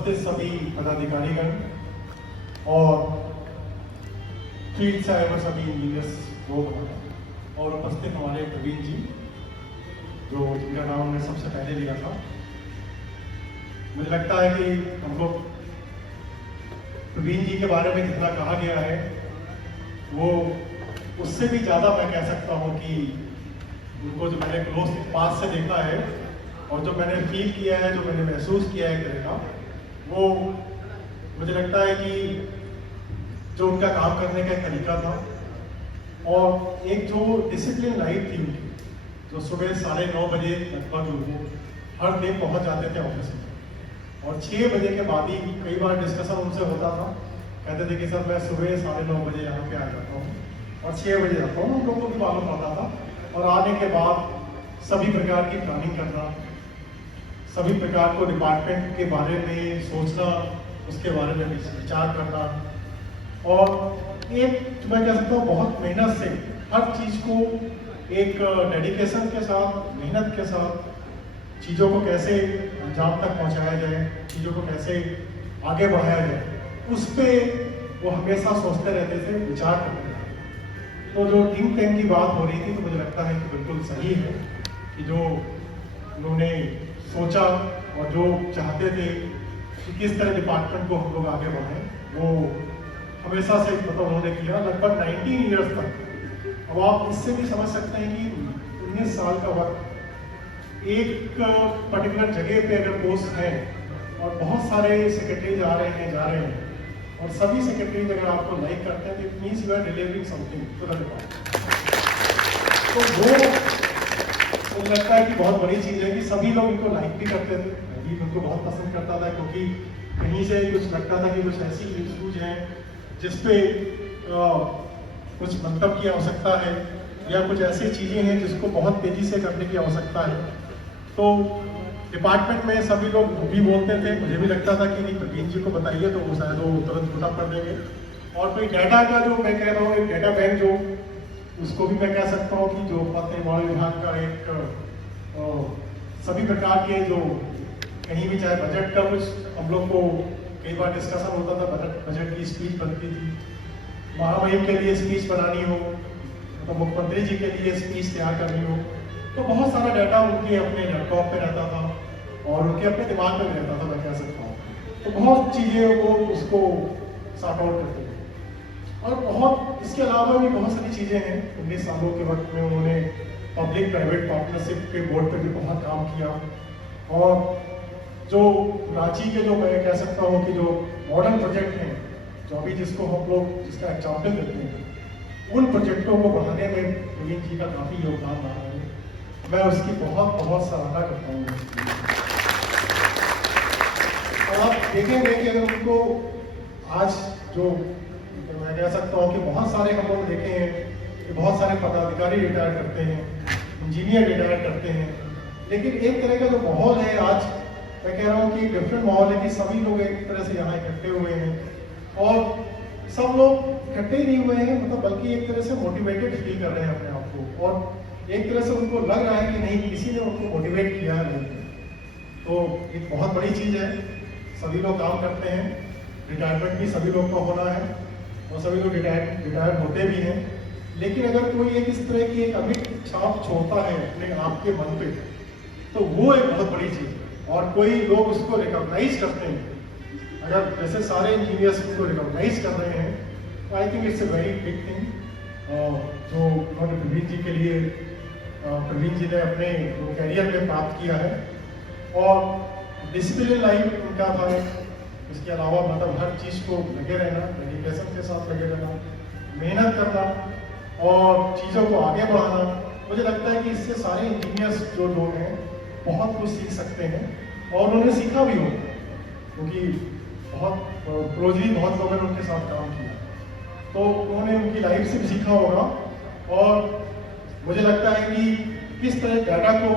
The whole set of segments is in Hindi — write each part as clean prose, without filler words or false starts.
उपस्थित सभी पदाधिकारीगण और फील्ड से आए हुए सभी इंजीनियर्स लोग और उपस्थित हमारे प्रवीण जी जो जिनका नाम हमने सबसे पहले लिया था। मुझे लगता है कि हम लोग प्रवीण जी के बारे में जितना कहा गया है वो उससे भी ज़्यादा मैं कह सकता हूँ कि उनको जो मैंने क्लोज पास से देखा है और जो मैंने फील किया है, जो मैंने महसूस किया है तरह का, वो मुझे लगता है कि जो उनका काम करने का एक तरीका था और एक जो डिसिप्लिन लाइफ थी उनकी, जो सुबह 9:30 बजे लगभग वो हर दिन पहुंच जाते थे ऑफिस में और 6 बजे के बाद ही कई बार डिस्कशन उनसे होता था। कहते थे कि सर मैं सुबह 9:30 बजे यहाँ पे आ जाता हूँ और 6 बजे आता हूँ। हम लोगों को भी मालूम पड़ता था और आने के बाद सभी प्रकार की प्लानिंग करना, सभी प्रकार को डिपार्टमेंट के बारे में सोचना, उसके बारे में विचार करना और एक मैं कह सकता हूँ बहुत मेहनत से हर चीज़ को एक डेडिकेशन के साथ, मेहनत के साथ चीज़ों को कैसे अंजाम तक पहुँचाया जाए, चीज़ों को कैसे आगे बढ़ाया जाए, उस पर वो हमेशा सोचते रहते थे, विचार करते थे। तो जो थिंक टैंक की बात हो रही थी तो मुझे लगता है कि बिल्कुल सही है कि जो उन्होंने सोचा और जो चाहते थे कि किस तरह डिपार्टमेंट को हम लोग आगे बढ़ाएं, वो हमेशा से मतलब उन्होंने किया लगभग 19 ईयर्स तक। अब आप इससे भी समझ सकते हैं कि 19 साल का वक्त एक पर्टिकुलर जगह पे अगर पोस्ट है और बहुत सारे सेक्रेटरीज आ रहे हैं और सभी सेक्रेटरीज अगर आपको लाइक करते हैं तो it means you are delivering something to the department. तो वो मुझे लगता है कि बहुत बड़ी चीज़ है कि सभी लोग इनको लाइक भी करते थे। मैं भी उनको बहुत पसंद करता था क्योंकि कहीं से कुछ लगता था कि कुछ ऐसी इश्यूज हैं जिसपे कुछ मंतव्य की आवश्यकता है या कुछ ऐसी चीज़ें हैं जिसको बहुत तेज़ी से करने की आवश्यकता है। तो डिपार्टमेंट में सभी लोग भी बोलते थे, मुझे भी लगता था कि नहीं प्रवीण जी को बताइए तो वो शायद वो तुरंत पुटअप कर देंगे। और कोई डाटा का जो मैं कह रहा हूँ, एक डाटा बैंक जो उसको भी मैं कह सकता हूँ कि जो पत्र निर्माण विभाग का एक सभी प्रकार के जो कहीं भी चाहे बजट का कुछ हम लोग को कई बार डिस्कशन होता था, बजट की स्पीच बनती थी, महामहिम के लिए स्पीच बनानी हो तो मुख्यमंत्री जी के लिए स्पीच तैयार करनी हो, तो बहुत सारा डाटा उनके अपने लैपटॉप पे रहता था और उनके अपने दिमाग में भी रहता था, मैं कह सकता हूँ। तो बहुत चीज़ें वो उसको सॉर्ट आउट करते थे और बहुत इसके अलावा भी बहुत सारी चीज़ें हैं। 19 सालों के वक्त में उन्होंने पब्लिक प्राइवेट पार्टनरशिप के बोर्ड पर भी बहुत काम किया और जो रांची के जो मैं कह सकता हूँ कि जो मॉडल प्रोजेक्ट हैं, जो अभी जिसको हम लोग जिसका एग्जाम्पल देते हैं, उन प्रोजेक्टों को बढ़ाने में प्रवीण जी का काफ़ी योगदान रहा है। मैं उसकी बहुत बहुत सराहना करता हूँ। और आप देखेंगे कि अगर उनको आज जो मैं कह सकता हूँ कि बहुत सारे हम लोग देखे हैं कि बहुत सारे पदाधिकारी रिटायर करते हैं, इंजीनियर रिटायर करते हैं, लेकिन एक तरह का जो माहौल है आज, मैं कह रहा हूँ कि डिफरेंट माहौल है कि सभी लोग एक तरह से यहाँ इकट्ठे हुए हैं और सब लोग इकट्ठे ही नहीं हुए हैं, मतलब बल्कि एक तरह से मोटिवेटेड फील कर रहे हैं अपने आप को और एक तरह से उनको लग रहा है कि नहीं किसी ने उनको मोटिवेट किया है। तो एक बहुत बड़ी चीज़ है, सभी लोग काम करते हैं, रिटायरमेंट भी सभी लोग का होना है और सभी लोग रिटायर होते भी हैं, लेकिन अगर कोई एक इस तरह की एक अमिट छाप छोड़ता है अपने आप के मन पे तो वो एक बहुत बड़ी चीज़ है और कोई लोग उसको रिकॉग्नाइज करते हैं। अगर जैसे सारे इंजीनियर्स उसको रिकॉग्नाइज कर रहे हैं तो I think it's a very big thing जो उन्होंने प्रवीण जी के लिए प्रवीण जी ने अपने कैरियर में प्राप्त किया है। और डिसिप्लिन लाइफ उनका था, इसके अलावा मतलब हर चीज़ को लगे रहना, डेडिकेशन के साथ लगे रहना, मेहनत करना और चीज़ों को आगे बढ़ाना। मुझे लगता है कि इससे सारे इंजीनियर्स जो लोग हैं बहुत कुछ सीख सकते हैं और उन्होंने सीखा भी होगा क्योंकि बहुत क्लोजली बहुत लोगों ने उनके साथ काम किया, तो उन्होंने उनकी लाइफ से भी सीखा होगा। और मुझे लगता है कि किस तरह डाटा को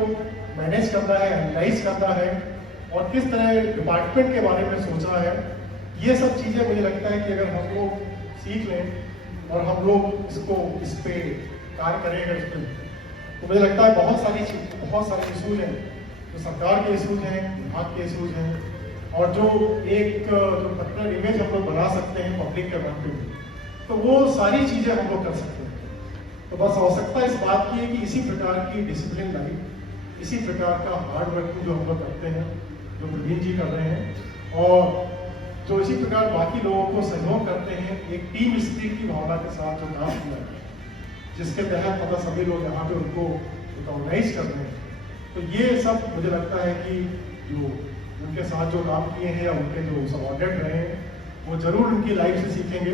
मैनेज करना है, एनालाइज करना है और किस तरह डिपार्टमेंट के बारे में सोचना है, ये सब चीज़ें मुझे लगता है कि अगर हम लोग सीख लें और हम लोग इसको इस पर कार्य करेंगे इस पर, तो मुझे लगता है बहुत सारे इशूज हैं जो सरकार के इशूज हैं, विभाग के इशूज हैं, और जो एक जो पर्टिकुलर इमेज हम लोग बना सकते हैं पब्लिक के मन पे, तो वो सारी चीज़ें हम लोग कर सकते हैं। तो बस आवश्यकता इस बात की है कि इसी प्रकार की डिसिप्लिन लाइफ, इसी प्रकार का हार्ड वर्किंग जो हम लोग करते हैं, जो प्रवीण जी कर रहे हैं, और जो इसी प्रकार बाकी लोगों को सहयोग करते हैं, एक टीम स्पिरिट की भावना के साथ जो काम किया है, जिसके तहत मतलब सभी लोग यहाँ पे उनको रिकॉग्नाइज कर रहे हैं। तो ये सब मुझे लगता है कि जो उनके साथ जो काम किए हैं या उनके जो सबऑर्डिनेट रहे हैं, वो जरूर उनकी लाइफ से सीखेंगे।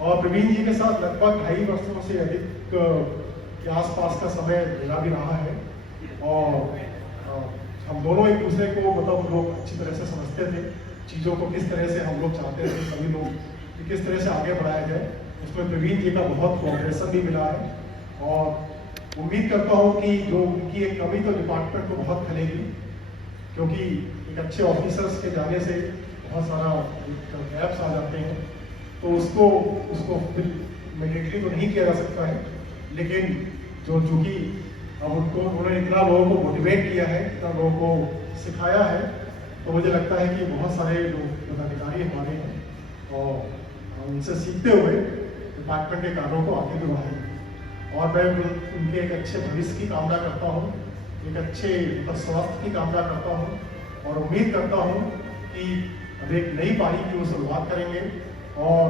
और प्रवीण जी के साथ लगभग 2.5 वर्षों से अधिक के आसपास का समय मेरा भी रहा है, और हम दोनों एक दूसरे को मतलब हम लोग अच्छी तरह से समझते थे, चीज़ों को किस तरह से हम लोग चाहते थे सभी लोग कि किस तरह से आगे बढ़ाया जाए। उसमें प्रवीण जी का बहुत कोऑपरेशन भी मिला है, और उम्मीद करता हूँ कि जो उनकी एक कमी तो डिपार्टमेंट को बहुत खलेगी, क्योंकि एक अच्छे ऑफिसर्स के जाने से बहुत सारा गैप्स आ जाते हैं, तो उसको इमीडिएटली तो नहीं किया जा सकता है, लेकिन जो चूँकि अब उन्होंने इतना लोगों को मोटिवेट किया है, इतना लोगों को सिखाया है, तो मुझे लगता है कि बहुत सारे लोग पदाधिकारी हमारे हैं, और हम उनसे सीखते हुए डिपार्टमेंट के कार्यों को आगे भी बढ़ाएंगे। और मैं उनके एक अच्छे भविष्य की कामना करता हूँ, एक अच्छे स्वास्थ्य की कामना करता हूँ, और उम्मीद करता हूँ कि अब एक नई पारी की वो शुरुआत करेंगे, और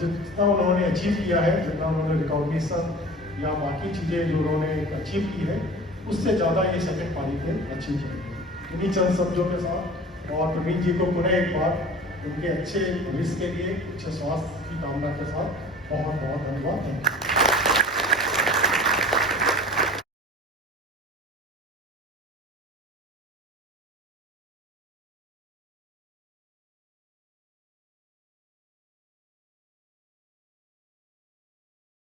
जितना उन्होंने अचीव किया है, जितना उन्होंने रिकॉग्निशन या बाकी चीज़ें जो उन्होंने अचीव की है, उससे ज़्यादा ये सेकंड पारी पे अचीव करेंगे। इन्हीं चंद शब्दों के साथ, और प्रवीण जी को पुनः एक बार उनके अच्छे भविष्य के लिए, अच्छे स्वास्थ्य की कामना के साथ बहुत बहुत धन्यवाद।